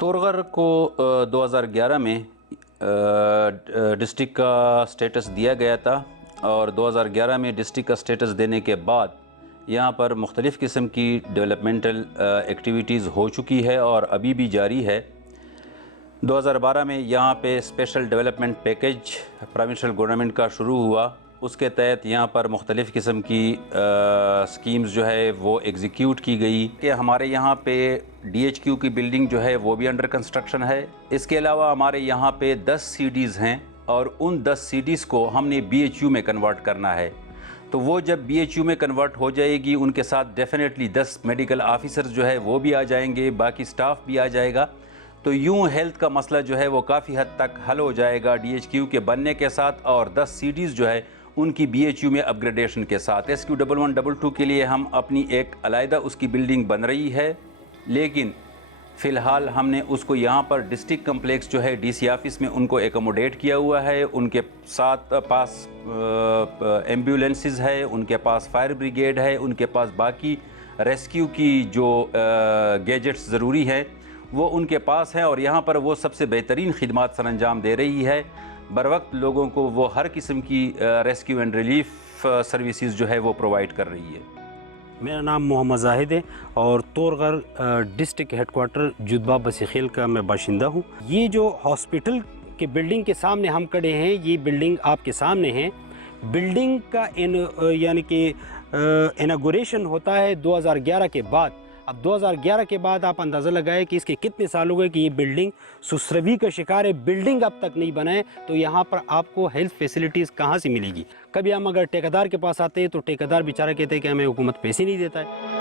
तोरगर को 2011 में डिस्ट्रिक्ट का स्टेटस दिया गया था और 2011 में डिस्ट्रिक्ट का स्टेटस देने के बाद यहाँ पर मुख्तलिफ़ किस्म की डेवलपमेंटल एक्टिविटीज़ हो चुकी है और अभी भी जारी है। 2012 में यहाँ पे special development package provincial government का शुरू हुआ। उसके तहत यहाँ पर मुख्तलिफ़ किस्म की स्कीम्स जो है वो एग्जीक्यूट की गई कि हमारे यहाँ पे DHQ की बिल्डिंग जो है वो भी अंडर कंस्ट्रक्शन है। इसके अलावा हमारे यहाँ पे 10 CDs हैं और उन 10 CDs को हमने BHU में कन्वर्ट करना है। तो वो जब BHU में कन्वर्ट हो जाएगी उनके साथ डेफिनेटली 10 मेडिकल ऑफिसर्स जो है वो भी आ जाएंगे, बाकी स्टाफ भी आ जाएगा। तो यूँ हेल्थ का मसला जो है वो काफ़ी हद तक हल हो जाएगा DHQ के बनने के साथ और 10 CDs जो है उनकी BHU में अपग्रेडेशन के साथ। SQ 1122 के लिए हम अपनी एक अलहदा उसकी बिल्डिंग बन रही है, लेकिन फ़िलहाल हमने उसको यहाँ पर डिस्ट्रिक्ट कम्प्लेक्स जो है DC ऑफिस में उनको एकोमोडेट किया हुआ है। उनके साथ पास एम्बुलेंसेस है, उनके पास फायर ब्रिगेड है, उनके पास बाकी रेस्क्यू की जो गैजेट्स ज़रूरी हैं वो उनके पास हैं और यहाँ पर वो सबसे बेहतरीन खिदमात सर अंजाम दे रही है। बर वक्त लोगों को वो हर किस्म की रेस्क्यू एंड रिलीफ सर्विसेज जो है वो प्रोवाइड कर रही है। मेरा नाम मोहम्मद जाहिद है और तोरगर डिस्ट्रिक्ट हेडक्वार्टर जुदबा बसीखेल का मैं बाशिंदा हूँ। ये जो हॉस्पिटल के बिल्डिंग के सामने हम खड़े हैं, ये बिल्डिंग आपके सामने है। बिल्डिंग का यानी कि इनॉग्रेशन होता है 2011 के बाद। अब 2011 के बाद आप अंदाज़ा लगाएं कि इसके कितने साल हो गए कि ये बिल्डिंग सुसरवी का शिकार है। बिल्डिंग अब तक नहीं बनाए तो यहाँ पर आपको हेल्थ फैसिलिटीज़ कहाँ से मिलेगी। कभी हम अगर ठेकेदार के पास आते हैं तो ठेकेदार बेचारा कहते हैं कि हमें हुकूमत पैसे नहीं देता है।